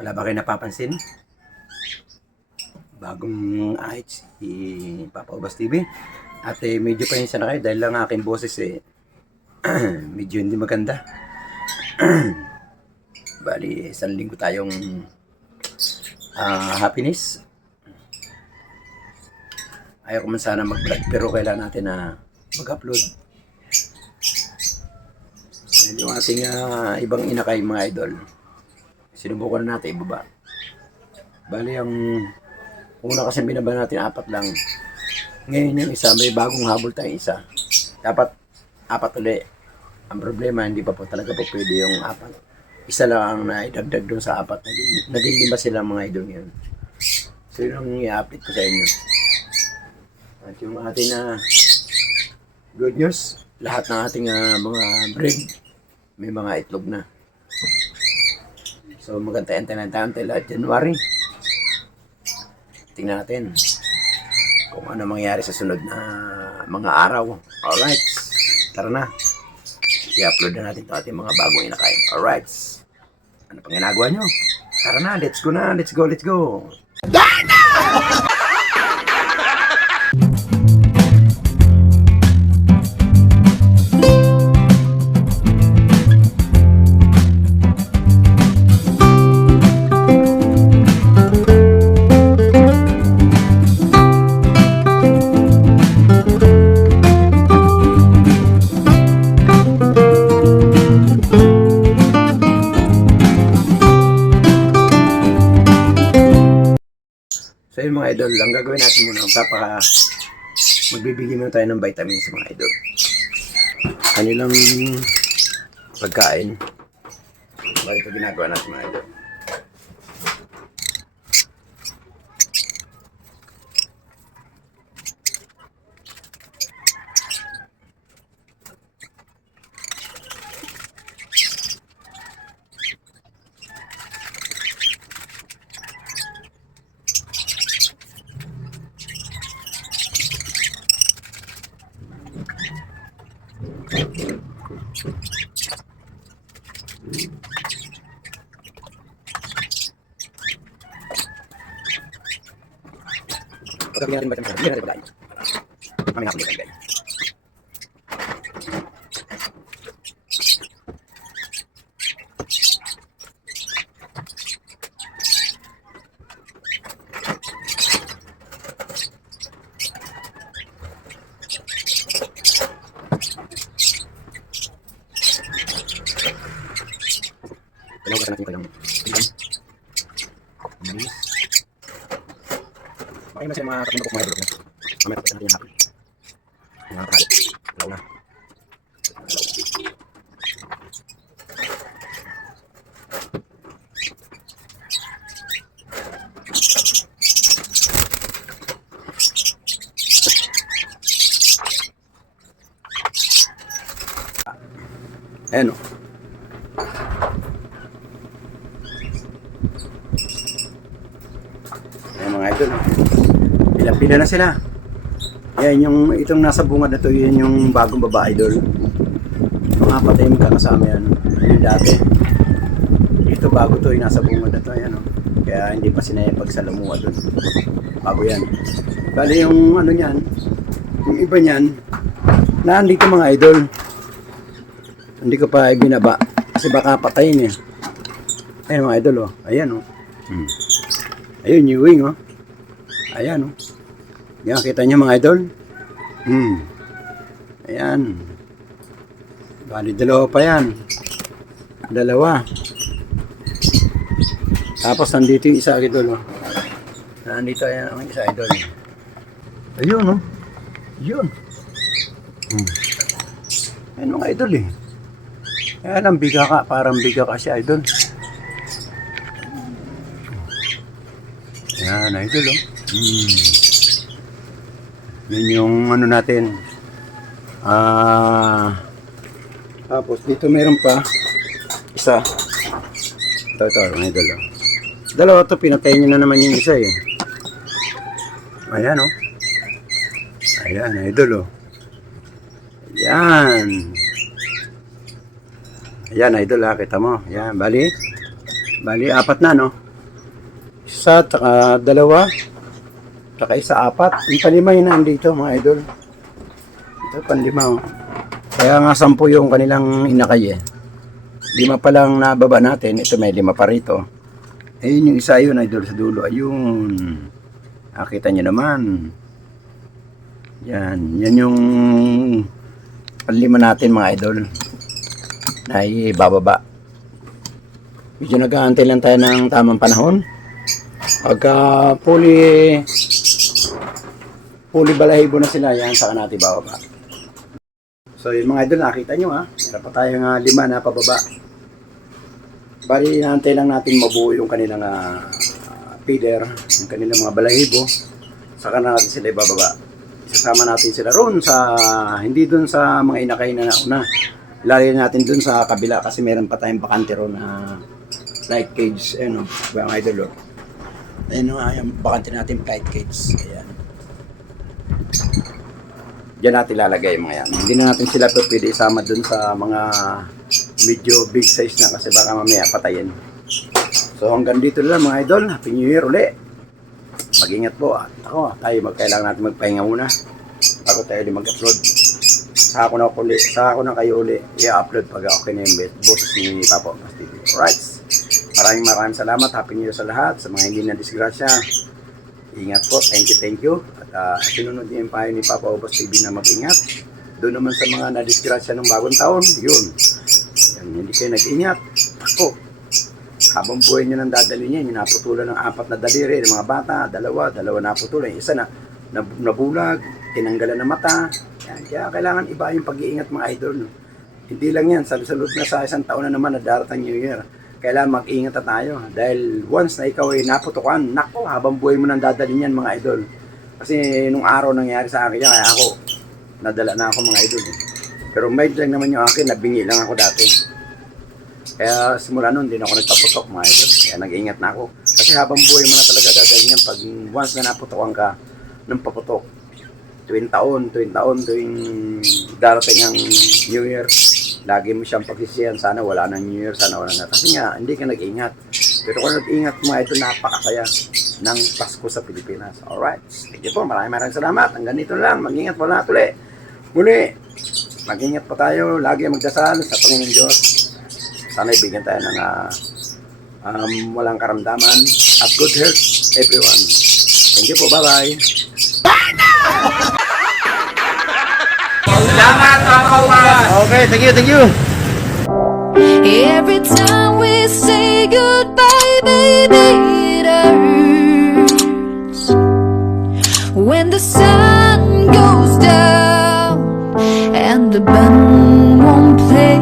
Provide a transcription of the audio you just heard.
Wala ba kayo napapansin? Bagong ahit si Papa Ubas TV. At medyo pahinsa na kayo dahil lang aking boses medyo hindi maganda. Bali, isang linggo tayong happiness. Ayaw ko man sana mag-vlog pero kailangan natin na mag-upload. Dahil yung ating ibang inakay mga idol, sinubukan na natin ibaba. Bali, ang una kasi binaba natin 4 lang. Ngayon yung isa, may bagong habol tayong isa. Dapat 4 ulit. Ang problema, hindi pa po talaga po pwede yung 4. Isa lang ang naidagdag doon sa 4. Naging 5 sila mga idol ngayon. So yun ang i-update ko sa inyo. At yung ating good news, lahat ng ating mga bread, may mga itlog na. So magantay-antay tayo until January. Tingnan natin kung ano mangyayari sa sunod na mga araw. Alright, tara na. I-upload na natin ito ating mga bagong inakain. Alright, ano pang ginagawa nyo? Tara na, let's go na, let's go, let's go. So yun mga idol, ang gagawin natin muna, magbibigay muna tayo ng vitamins mga idol. Kanilang pagkain. Bali ito ginagawa natin mga idol. Pagkabigyan natin ba ito? Bigyan natin pagkain. Mamaya hapon natin guys. Kailangan natin kailangan. Bakit na siya mga katundok mga idol na? Mamaya tapos natin yung hapon. Mga kahalit. Ilaw na. Ayan o. Ayan mga idol. Pila-pila na sila. Ayan yung itong nasa bungad na to, yun yung bagong babae idol. Yung 4 ay magkakasama yan. Yung dati. Ito bago to, yung nasa bungad na to. Ayan o. Kaya hindi pa pagsalamua doon. Bago yan. Bali yung ano niyan, yung iba niyan, nandito mga idol. Hindi ko pa ibinaba kasi baka patayin eh. Ayan mga idol oh. Ayan oh. Ayun yung wing oh. Ayan oh. Yan, kita nyo mga idol. Ayan. Bali dalawa pa yan. Dalawa. Tapos nandito yung isa idol oh. Nandito ayan ang isa idol. Ayun oh. Yun. Ayan mga idol eh. Ayan ang biga ka, parang biga ka siya idol. Ayan idol oh. Yun yung ano natin. Tapos dito meron pa isa. Ito mga idol oh. Dalawa to, pinatay nyo na naman yung isa eh. Ayan oh. Ayan idol oh. Ayan. Ayan idol ha, kita mo. Ayan, bali 4 na no. Isa, tsaka dalawa, tsaka isa, apat. Yung panlima yun nandito mga idol. Ito panlima oh. Kaya nga 10 yung kanilang inakay eh. 5 pa lang nababa natin. Ito may 5 pa rito. Ayun yung isa yun idol sa dulo. Ayun. Nakita nyo naman. Yan. Yan yung panlima natin mga idol. Na ibababa. Medyo nag-aantay lang tayo ng tamang panahon. Pagka fully balahibo na sila, yan saka natin bababa. So yung mga idol, nakita nyo ha, meron pa tayong 5 na pababa. Bali, naantay lang natin mabuo yung kanilang feeder, yung kanilang mga balahibo, saka natin sila ibababa. Isasama natin sila roon sa, hindi dun sa mga inakay na nauna. Ilalagay natin dun sa kabila kasi meron pa tayong bakante roon na light cage, ano, mga idol. Ayun yung bakante natin, light cage. Ayan. Diyan natin lalagay mga yan. Hindi na natin sila pwede isama dun sa mga medyo big size na kasi baka mamaya patayin. So hanggang dito lang mga idol. Happy New Year uli. Mag-ingat po. At ako, kailangan natin magpahinga muna bago tayo ulit mag-upload. Saka ako na kayo uli i-upload pag okay na yung boses ni Papa Mas TV. Alright. Maraming salamat. Happy New Year sa lahat. Sa mga hindi na disgrasya. Ingat po. Thank you. At sinunod niyo yung payo ni Papa Obas TV na mag-ingat. Doon naman sa mga nadisgrasya ng bagong taon, yun. Yan, hindi kayo nag-ingat. Ako, habang buhay nyo nang dadali niya, yung naputulan ng 4 na daliri, ng mga bata, dalawa naputulan. Isa nabulag, tinanggalan ng mata. Yan, kaya kailangan iba yung pag-iingat mga idol. No? Hindi lang yan, sabi-salud na sa isang taon na naman na darating New Year. Kailangan mag-ingat na tayo. Dahil once na ikaw ay naputukan, nako, habang buhay mo nang dadali niyan mga idol. Kasi nung araw nangyari sa akin yan, kaya ako, nadala na ako mga idol. Pero mild lang naman yung akin, nabingi lang ako dati. Kaya simula nun, hindi na ako nagpaputok mga idol. Kaya nag-ingat na ako. Kasi habang buhay mo na talaga dadalhin yan, pag once na naputokan ka ng paputok, tuwing taon, tuwing darating ang New Year, lagi mo siyang pagsisiyan, sana wala ng New Year, sana wala na. Kasi nga, hindi ka nag-ingat. Pero kung nag-ingat mga idol, napakasaya ng Pasko sa Pilipinas. Alright. Thank you po. Maraming salamat. Hanggang dito lang. Mag-ingat po lahat ulit. Muli, mag-ingat po tayo. Lagi magdasal sa Panginoon Diyos. Sana ibigyan tayo ng walang karamdaman at good health everyone. Thank you po. Bye-bye. Salamat mga kauman! Okay. Thank you. Every time we say goodbye, baby, it hurts. When the sun goes down and the band won't play,